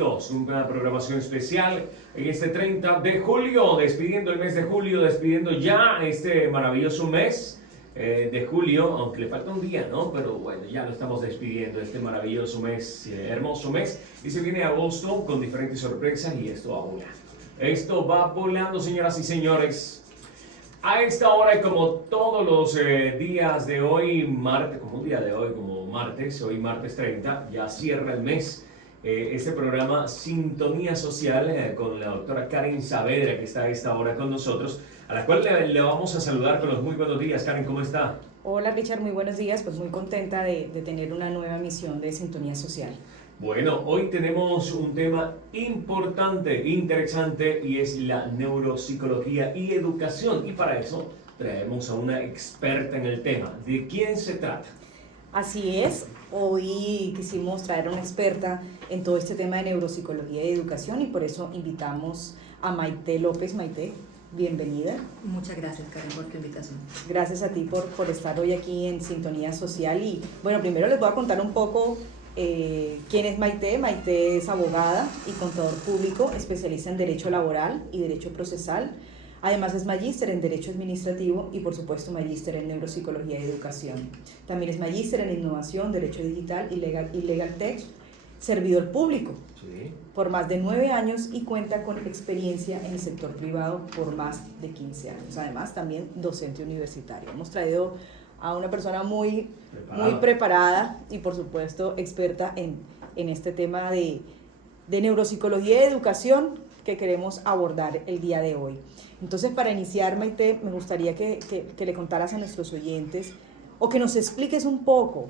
Una programación especial en este 30 de julio, despidiendo el mes de julio, despidiendo ya este maravilloso mes de julio, aunque le falta un día, ¿no? Pero bueno, ya lo estamos despidiendo, este maravilloso mes, hermoso mes, y se viene agosto con diferentes sorpresas y esto va volando. Esto va volando, señoras y señores. A esta hora y como todos los días de hoy, martes, como un día de hoy, como martes, hoy martes 30, ya cierra el mes. Este programa Sintonía Social con la doctora Karen Saavedra, que está a esta hora con nosotros, a la cual le vamos a saludar con los muy buenos días. Karen, ¿cómo está? Hola Richard, muy buenos días, pues muy contenta de tener una nueva misión de Sintonía Social. Bueno, hoy tenemos un tema importante, interesante, y es la neuropsicología y educación, y para eso traemos a una experta en el tema. ¿De quién se trata? Así es, hoy quisimos traer a una experta en todo este tema de neuropsicología y educación y por eso invitamos a Maite López. Maite, bienvenida. Muchas gracias, Karen, por tu invitación. Gracias a ti por estar hoy aquí en Sintonía Social. Y bueno, primero les voy a contar un poco quién es Maite. Maite es abogada y contador público, especialista en Derecho Laboral y Derecho Procesal. Además es magíster en Derecho Administrativo y por supuesto magíster en Neuropsicología y Educación. También es magíster en Innovación, Derecho Digital y Legal Tech, servidor público por más de 9 años y cuenta con experiencia en el sector privado por más de 15 años. Además también docente universitario. Hemos traído a una persona muy preparada y por supuesto experta en este tema de neuropsicología y educación que queremos abordar el día de hoy. Entonces, para iniciar, Maite, me gustaría que le contaras a nuestros oyentes o que nos expliques un poco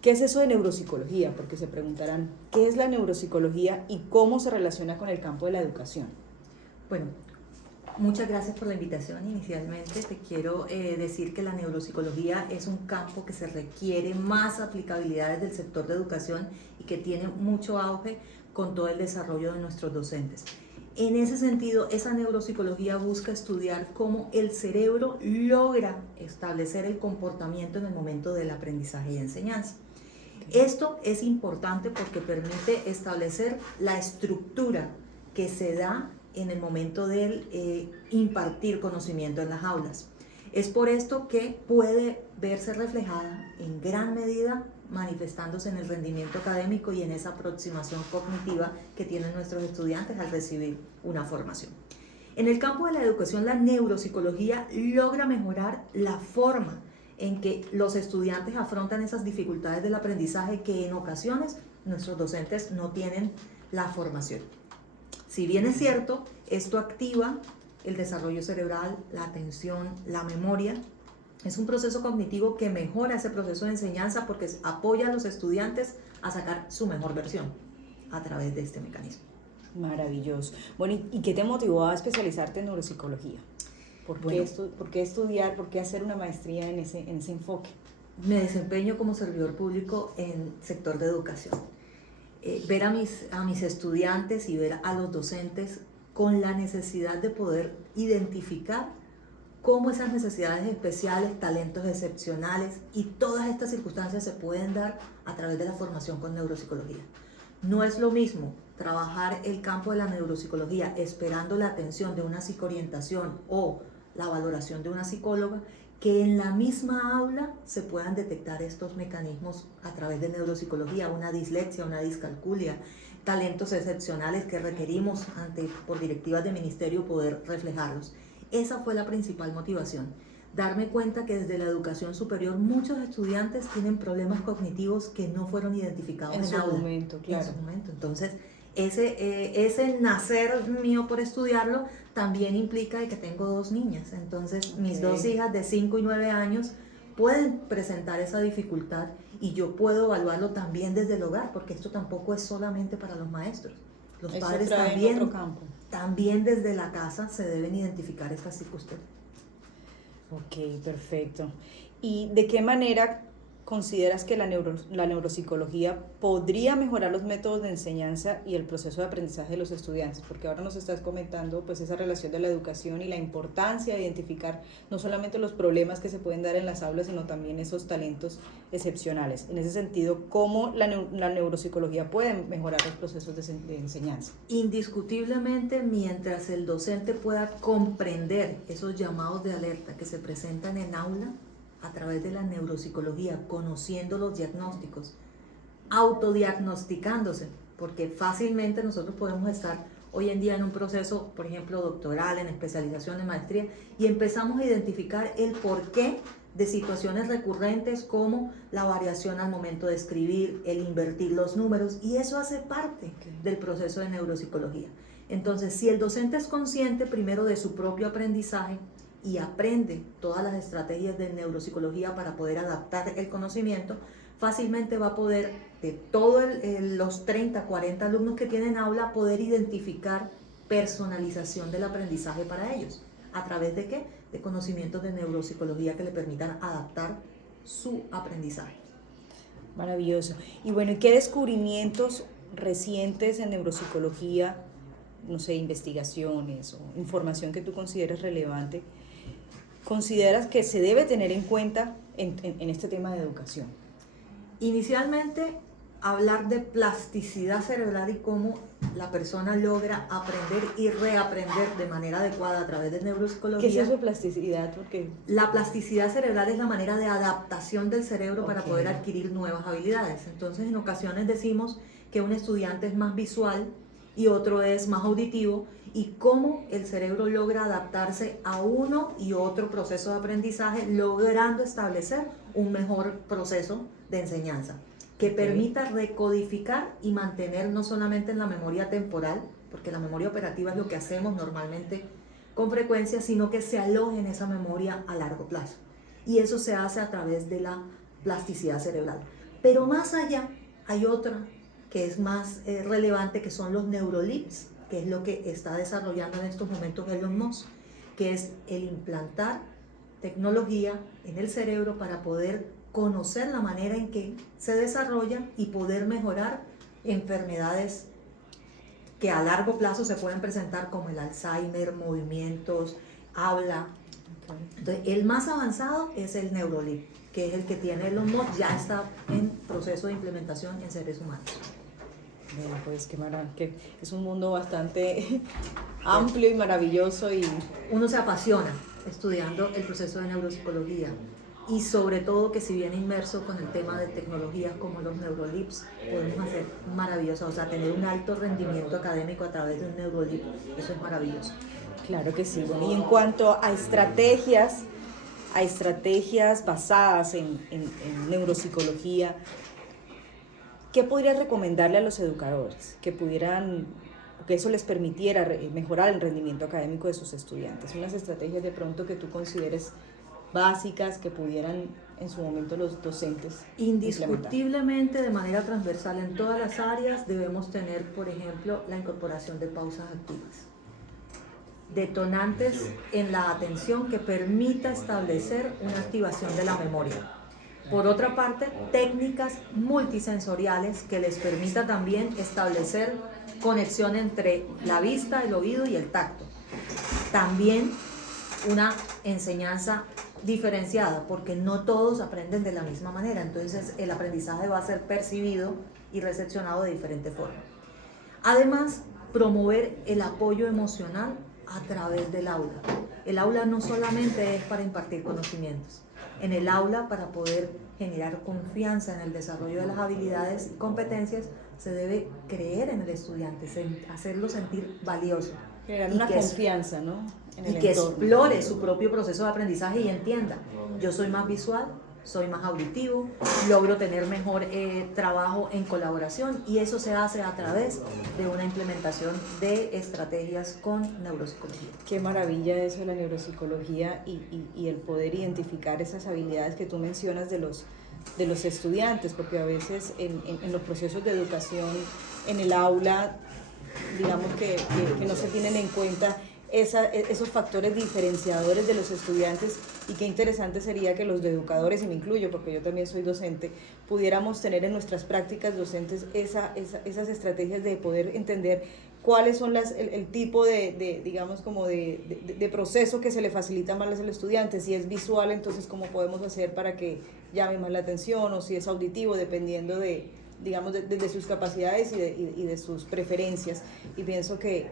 qué es eso de neuropsicología, porque se preguntarán qué es la neuropsicología y cómo se relaciona con el campo de la educación. Bueno, muchas gracias por la invitación. Inicialmente te quiero decir que la neuropsicología es un campo que se requiere más aplicabilidades del sector de educación y que tiene mucho auge con todo el desarrollo de nuestros docentes. En ese sentido, esa neuropsicología busca estudiar cómo el cerebro logra establecer el comportamiento en el momento del aprendizaje y enseñanza. Esto es importante porque permite establecer la estructura que se da en el momento del impartir conocimiento en las aulas. Es por esto que puede verse reflejada en gran medida manifestándose en el rendimiento académico y en esa aproximación cognitiva que tienen nuestros estudiantes al recibir una formación. En el campo de la educación, la neuropsicología logra mejorar la forma en que los estudiantes afrontan esas dificultades del aprendizaje que en ocasiones nuestros docentes no tienen la formación. Si bien es cierto, esto activa el desarrollo cerebral, la atención, la memoria. Es un proceso cognitivo que mejora ese proceso de enseñanza porque apoya a los estudiantes a sacar su mejor versión a través de este mecanismo. Maravilloso. Bueno, ¿y qué te motivó a especializarte en neuropsicología? ¿Por qué estudiar, por qué hacer una maestría en ese enfoque? Me desempeño como servidor público en sector de educación. Ver a mis estudiantes y ver a los docentes con la necesidad de poder identificar cómo esas necesidades especiales, talentos excepcionales y todas estas circunstancias se pueden dar a través de la formación con neuropsicología. No es lo mismo trabajar el campo de la neuropsicología esperando la atención de una psicoorientación o la valoración de una psicóloga, que en la misma aula se puedan detectar estos mecanismos a través de neuropsicología, una dislexia, una discalculia, talentos excepcionales que requerimos por directivas de ministerio poder reflejarlos. Esa fue la principal motivación, darme cuenta que desde la educación superior muchos estudiantes tienen problemas cognitivos que no fueron identificados en aula. Momento, claro. En su momento. Entonces, ese nacer mío por estudiarlo también implica que tengo 2 niñas. Entonces, mis 2 hijas de 5 y 9 años pueden presentar esa dificultad y yo puedo evaluarlo también desde el hogar, porque esto tampoco es solamente para los maestros. Los padres también desde la casa se deben identificar estas circunstancias. Ok, perfecto. ¿Y de qué manera consideras que la neuropsicología podría mejorar los métodos de enseñanza y el proceso de aprendizaje de los estudiantes? Porque ahora nos estás comentando pues esa relación de la educación y la importancia de identificar no solamente los problemas que se pueden dar en las aulas, sino también esos talentos excepcionales. En ese sentido, ¿cómo la neuropsicología puede mejorar los procesos de enseñanza? Indiscutiblemente, mientras el docente pueda comprender esos llamados de alerta que se presentan en aula, a través de la neuropsicología, conociendo los diagnósticos, autodiagnosticándose, porque fácilmente nosotros podemos estar hoy en día en un proceso, por ejemplo, doctoral, en especialización, en maestría, y empezamos a identificar el porqué de situaciones recurrentes como la variación al momento de escribir, el invertir los números, y eso hace parte del proceso de neuropsicología. Entonces, si el docente es consciente primero de su propio aprendizaje, y aprende todas las estrategias de neuropsicología para poder adaptar el conocimiento, fácilmente va a poder, de todos los 30, 40 alumnos que tienen aula, poder identificar personalización del aprendizaje para ellos. ¿A través de qué? De conocimientos de neuropsicología que le permitan adaptar su aprendizaje. Maravilloso. Y bueno, ¿y qué descubrimientos recientes en neuropsicología, no sé, investigaciones o información que tú consideres relevante, consideras que se debe tener en cuenta en este tema de educación? Inicialmente, hablar de plasticidad cerebral y cómo la persona logra aprender y reaprender de manera adecuada a través de neuropsicología. ¿Qué es eso de plasticidad? Porque la plasticidad cerebral es la manera de adaptación del cerebro para poder adquirir nuevas habilidades. Entonces, en ocasiones decimos que un estudiante es más visual y otro es más auditivo, y cómo el cerebro logra adaptarse a uno y otro proceso de aprendizaje, logrando establecer un mejor proceso de enseñanza que permita recodificar y mantener no solamente en la memoria temporal, porque la memoria operativa es lo que hacemos normalmente con frecuencia, sino que se aloje en esa memoria a largo plazo. Y eso se hace a través de la plasticidad cerebral. Pero más allá hay otra que es más relevante, que son los neurolips, que es lo que está desarrollando en estos momentos Elon Musk, que es el implantar tecnología en el cerebro para poder conocer la manera en que se desarrolla y poder mejorar enfermedades que a largo plazo se pueden presentar, como el Alzheimer, movimientos, habla. Entonces, el más avanzado es el Neurolip, que es el que tiene Elon Musk, ya está en proceso de implementación en seres humanos. Bueno, pues que es un mundo bastante amplio y maravilloso, y uno se apasiona estudiando el proceso de neuropsicología, y sobre todo que si viene inmerso con el tema de tecnologías como los neurolips, podemos hacer maravilloso, o sea, tener un alto rendimiento académico a través de un neurolip, eso es maravilloso. Claro que sí. Bueno, y en cuanto a estrategias basadas en neuropsicología, ¿qué podrías recomendarle a los educadores que eso les permitiera mejorar el rendimiento académico de sus estudiantes? Unas estrategias de pronto que tú consideres básicas que pudieran en su momento los docentes indiscutiblemente de manera transversal en todas las áreas debemos tener, por ejemplo, la incorporación de pausas activas, detonantes en la atención que permita establecer una activación de la memoria. Por otra parte, técnicas multisensoriales que les permita también establecer conexión entre la vista, el oído y el tacto. También una enseñanza diferenciada, porque no todos aprenden de la misma manera, entonces el aprendizaje va a ser percibido y recepcionado de diferente forma. Además, promover el apoyo emocional a través del aula. El aula no solamente es para impartir conocimientos, en el aula, para poder generar confianza en el desarrollo de las habilidades y competencias, se debe creer en el estudiante, hacerlo sentir valioso. Generar una confianza, ¿no? Y que explore su propio proceso de aprendizaje y entienda, yo soy más visual, soy más auditivo, logro tener mejor trabajo en colaboración, y eso se hace a través de una implementación de estrategias con neuropsicología. Qué maravilla eso de la neuropsicología y el poder identificar esas habilidades que tú mencionas de los estudiantes, porque a veces en los procesos de educación en el aula, digamos que no se tienen en cuenta esos factores diferenciadores de los estudiantes, y qué interesante sería que los educadores, y me incluyo porque yo también soy docente, pudiéramos tener en nuestras prácticas docentes esas estrategias de poder entender cuáles son el tipo digamos, como de proceso que se le facilita más al estudiante. Si es visual, entonces cómo podemos hacer para que llame más la atención, o si es auditivo, dependiendo digamos, de sus capacidades y de sus preferencias. Y pienso que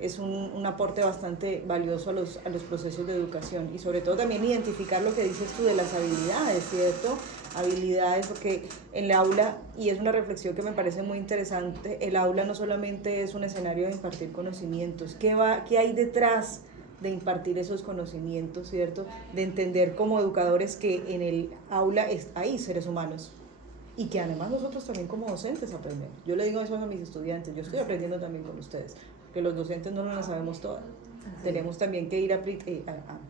es un aporte bastante valioso a los procesos de educación, y sobre todo también identificar lo que dices tú de las habilidades, ¿cierto? Habilidades, porque en el aula, y es una reflexión que me parece muy interesante, el aula no solamente es un escenario de impartir conocimientos. ¿Qué hay detrás de impartir esos conocimientos, ¿cierto? De entender como educadores que en el aula hay seres humanos, y que además nosotros también como docentes aprendemos. Yo le digo eso a mis estudiantes, yo estoy aprendiendo también con ustedes, que los docentes no nos la sabemos todas. Tenemos también que ir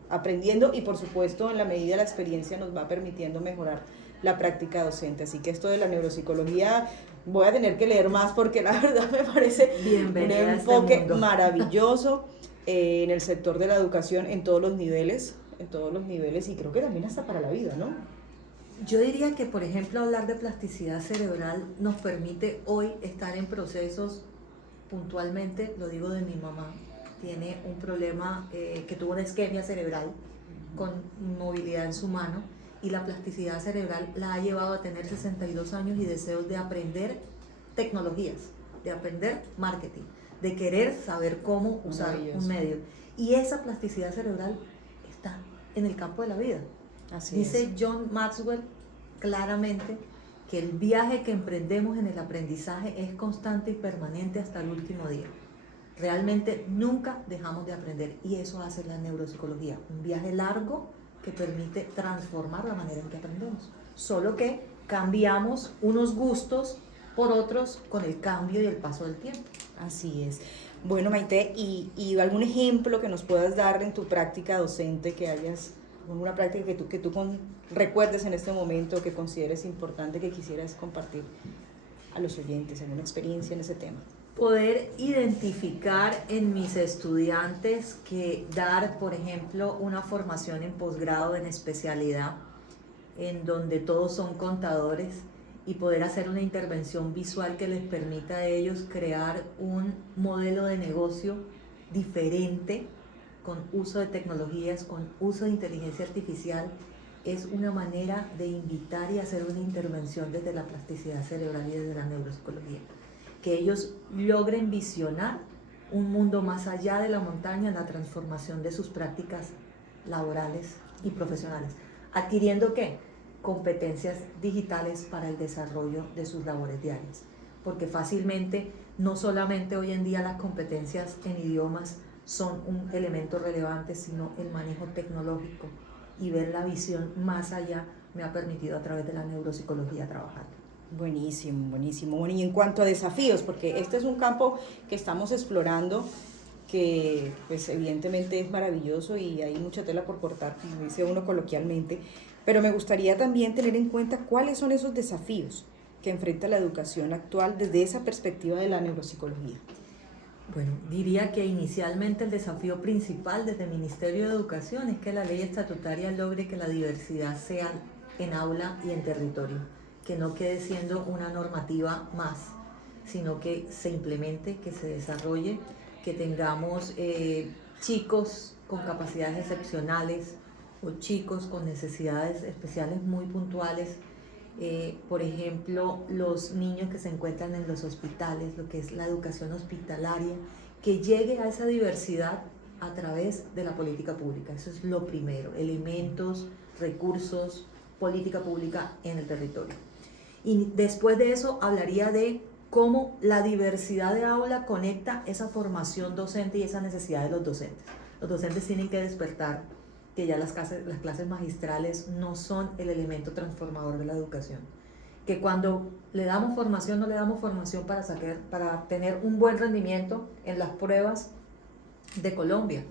aprendiendo, y por supuesto en la medida de la experiencia nos va permitiendo mejorar la práctica docente. Así que esto de la neuropsicología voy a tener que leer más, porque la verdad me parece un enfoque maravilloso en el sector de la educación en todos los niveles, y creo que también hasta para la vida, ¿no? Yo diría que, por ejemplo, hablar de plasticidad cerebral nos permite hoy estar en procesos, puntualmente, lo digo de mi mamá, tiene un problema que tuvo una isquemia cerebral con movilidad en su mano, y la plasticidad cerebral la ha llevado a tener 62 años y deseos de aprender tecnologías, de aprender marketing, de querer saber cómo usar un medio. Y esa plasticidad cerebral está en el campo de la vida. Dice John Maxwell claramente que el viaje que emprendemos en el aprendizaje es constante y permanente hasta el último día. Realmente nunca dejamos de aprender, y eso hace la neuropsicología, un viaje largo que permite transformar la manera en que aprendemos. Solo que cambiamos unos gustos por otros con el cambio y el paso del tiempo. Así es. Bueno, Maite, ¿y algún ejemplo que nos puedas dar en tu práctica docente, que hayas, alguna práctica que tú recuerdes en este momento, que consideres importante, que quisieras compartir a los oyentes, alguna experiencia en ese tema? Poder identificar en mis estudiantes que dar, por ejemplo, una formación en posgrado en especialidad, en donde todos son contadores, y poder hacer una intervención visual que les permita a ellos crear un modelo de negocio diferente, con uso de tecnologías, con uso de inteligencia artificial, es una manera de invitar y hacer una intervención desde la plasticidad cerebral y desde la neuropsicología. Que ellos logren visionar un mundo más allá de la montaña en la transformación de sus prácticas laborales y profesionales. ¿Adquiriendo qué? Competencias digitales para el desarrollo de sus labores diarias. Porque fácilmente, no solamente hoy en día las competencias en idiomas son un elemento relevante, sino el manejo tecnológico, y ver la visión más allá me ha permitido a través de la neuropsicología trabajar. Buenísimo, buenísimo. Bueno, y en cuanto a desafíos, porque este es un campo que estamos explorando, que pues evidentemente es maravilloso y hay mucha tela por cortar, como dice uno coloquialmente, pero me gustaría también tener en cuenta cuáles son esos desafíos que enfrenta la educación actual desde esa perspectiva de la neuropsicología. Bueno, diría que inicialmente el desafío principal desde el Ministerio de Educación es que la ley estatutaria logre que la diversidad sea en aula y en territorio, que no quede siendo una normativa más, sino que se implemente, que se desarrolle, que tengamos chicos con capacidades excepcionales o chicos con necesidades especiales muy puntuales. Por ejemplo, los niños que se encuentran en los hospitales, lo que es la educación hospitalaria, que llegue a esa diversidad a través de la política pública. Eso es lo primero, elementos, recursos, política pública en el territorio. Y después de eso hablaría de cómo la diversidad de aula conecta esa formación docente y esa necesidad de los docentes. Los docentes tienen que despertar que ya las clases magistrales no son el elemento transformador de la educación. Que cuando le damos formación, no le damos formación para tener un buen rendimiento en las pruebas de Colombia,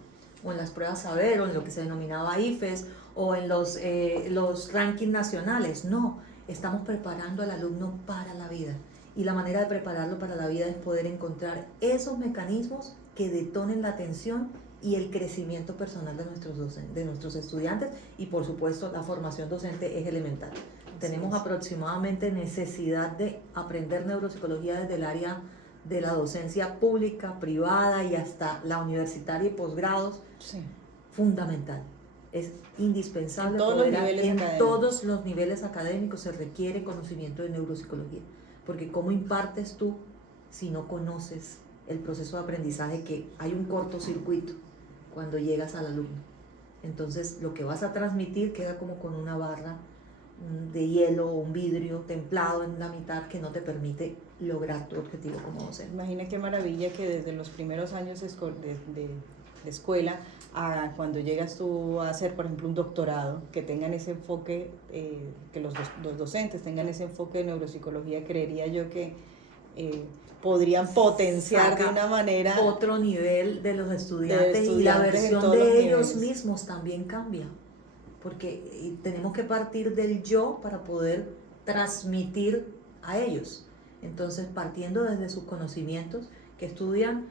o en las pruebas Saber, o en lo que se denominaba IFES, o en los rankings nacionales. No, estamos preparando al alumno para la vida. Y la manera de prepararlo para la vida es poder encontrar esos mecanismos que detonen la atención y el crecimiento personal de de nuestros estudiantes, y por supuesto la formación docente es elemental. Tenemos aproximadamente necesidad de aprender neuropsicología desde el área de la docencia pública, privada y hasta la universitaria y posgrados. Sí. Fundamental. Es indispensable. En todos los niveles en académicos. todos los niveles académicos se requiere conocimiento de neuropsicología, porque ¿cómo impartes tú si no conoces el proceso de aprendizaje? Que hay un cortocircuito cuando llegas al alumno. Entonces lo que vas a transmitir queda como con una barra de hielo o un vidrio templado en la mitad que no te permite lograr tu objetivo como docente. Imagina qué maravilla que desde los primeros años de escuela a cuando llegas tú a hacer, por ejemplo, un doctorado, que tengan ese enfoque, que los docentes tengan ese enfoque de neuropsicología, creería yo que podrían potenciar de una manera otro nivel de los estudiantes, y la en versión todos los de ellos niveles. mismos también cambia, porque tenemos que partir del yo para poder transmitir a ellos. Entonces, partiendo desde sus conocimientos, que estudian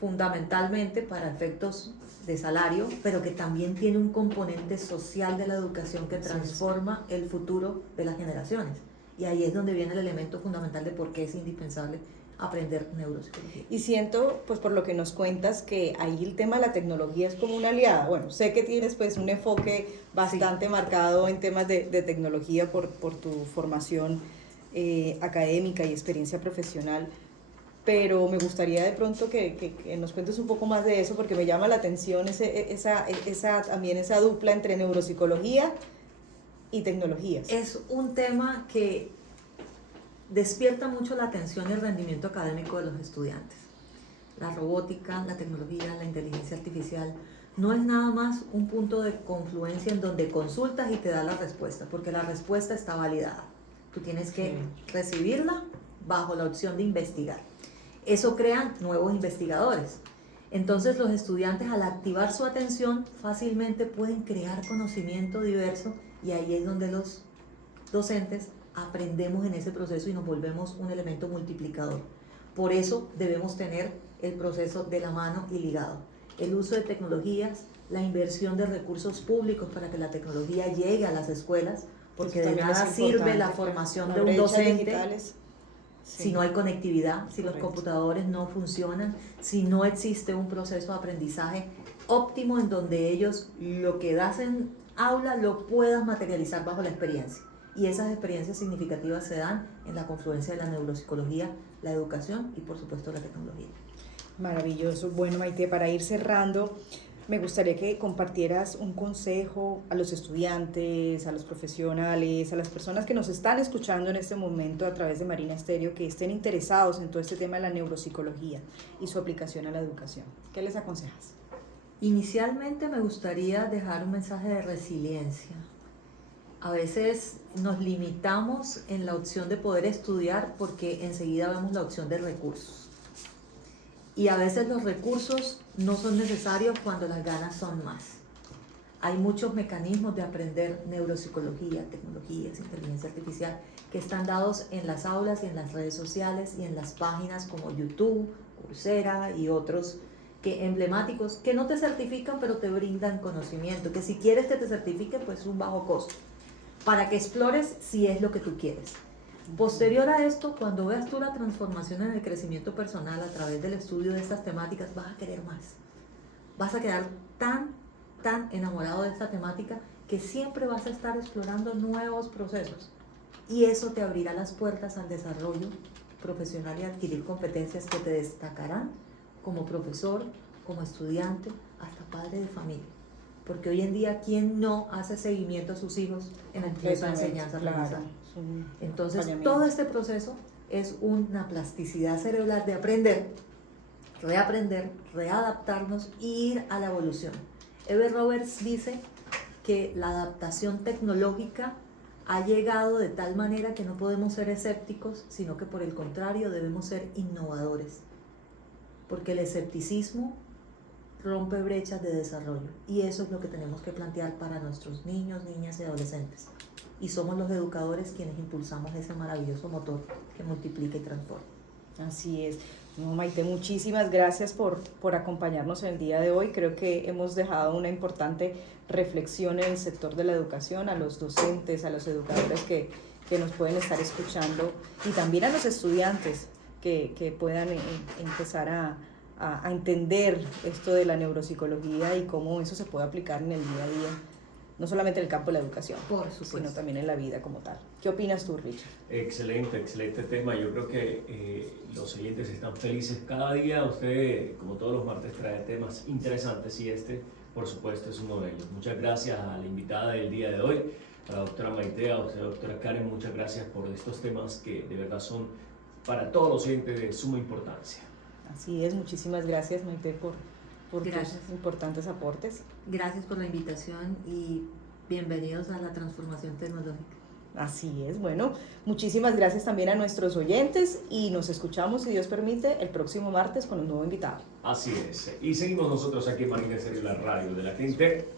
fundamentalmente para efectos de salario, pero que también tiene un componente social de la educación que transforma el futuro de las generaciones. Y ahí es donde viene el elemento fundamental de por qué es indispensable aprender neuropsicología. Y siento, pues por lo que nos cuentas, que ahí el tema de la tecnología es como una aliada. Bueno, sé que tienes pues un enfoque bastante marcado en temas de tecnología por tu formación académica y experiencia profesional, pero me gustaría de pronto que nos cuentes un poco más de eso, porque me llama la atención también esa dupla entre neuropsicología y tecnologías. Es un tema que despierta mucho la atención y el rendimiento académico de los estudiantes. La robótica, la tecnología, la inteligencia artificial no es nada más un punto de confluencia en donde consultas y te da la respuesta, porque la respuesta está validada. Tú tienes que recibirla bajo la opción de investigar. Eso crea nuevos investigadores. Entonces los estudiantes, al activar su atención, fácilmente pueden crear conocimiento diverso, y ahí es donde los docentes aprendemos en ese proceso y nos volvemos un elemento multiplicador. Por eso debemos tener el proceso de la mano y ligado. El uso de tecnologías, la inversión de recursos públicos para que la tecnología llegue a las escuelas, porque de nada sirve la formación de un docente si no hay conectividad, si los computadores no funcionan, si no existe un proceso de aprendizaje óptimo en donde ellos lo que das en aula lo puedan materializar bajo la experiencia. Y esas experiencias significativas se dan en la confluencia de la neuropsicología, la educación y por supuesto la tecnología. Maravilloso. Bueno, Maite, para ir cerrando, me gustaría que compartieras un consejo a los estudiantes, a los profesionales, a las personas que nos están escuchando en este momento a través de Marina Estéreo, que estén interesados en todo este tema de la neuropsicología y su aplicación a la educación. ¿Qué les aconsejas? Inicialmente me gustaría dejar un mensaje de resiliencia. A veces nos limitamos en la opción de poder estudiar porque enseguida vemos la opción de recursos. Y a veces los recursos no son necesarios cuando las ganas son más. Hay muchos mecanismos de aprender neuropsicología, tecnologías, inteligencia artificial, que están dados en las aulas y en las redes sociales y en las páginas como YouTube, Coursera y otros emblemáticos, que no te certifican pero te brindan conocimiento, que si quieres que te certifique pues es un bajo costo, para que explores si es lo que tú quieres. Posterior a esto, cuando veas tú la transformación en el crecimiento personal a través del estudio de estas temáticas, vas a querer más. Vas a quedar tan enamorado de esta temática que siempre vas a estar explorando nuevos procesos. Y eso te abrirá las puertas al desarrollo profesional y adquirir competencias que te destacarán como profesor, como estudiante, hasta padre de familia. Porque hoy en día, ¿quién no hace seguimiento a sus hijos en el proceso de enseñanza-aprendizaje? Entonces, todo este proceso es una plasticidad cerebral de aprender, reaprender, readaptarnos e ir a la evolución. Ever Roberts dice que la adaptación tecnológica ha llegado de tal manera que no podemos ser escépticos, sino que por el contrario debemos ser innovadores. Porque el escepticismo rompe brechas de desarrollo, y eso es lo que tenemos que plantear para nuestros niños, niñas y adolescentes. Y somos los educadores quienes impulsamos ese maravilloso motor que multiplica y transforma. Así es. No, Maite, muchísimas gracias por acompañarnos el día de hoy. Creo que hemos dejado una importante reflexión en el sector de la educación, a los docentes, a los educadores que nos pueden estar escuchando y también a los estudiantes que puedan empezar a entender esto de la neuropsicología y cómo eso se puede aplicar en el día a día, no solamente en el campo de la educación, Por supuesto, sino también en la vida como tal. ¿Qué opinas tú, Richard? Excelente tema. Yo creo que los oyentes están felices. Cada día usted, como todos los martes, trae temas interesantes y este, por supuesto, es uno de ellos. Muchas gracias a la invitada del día de hoy, a la doctora Maite, a usted, doctora Karen. Muchas gracias por estos temas que de verdad son para todos los oyentes de suma importancia. Así es, muchísimas gracias, Maite, por tus Gracias. importantes aportes. gracias por la invitación y bienvenidos a la transformación tecnológica. Así es, bueno, muchísimas gracias también a nuestros oyentes y nos escuchamos, si Dios permite, el próximo martes con un nuevo invitado. Así es. Y seguimos nosotros aquí en Marina Estéreo, la radio de la gente.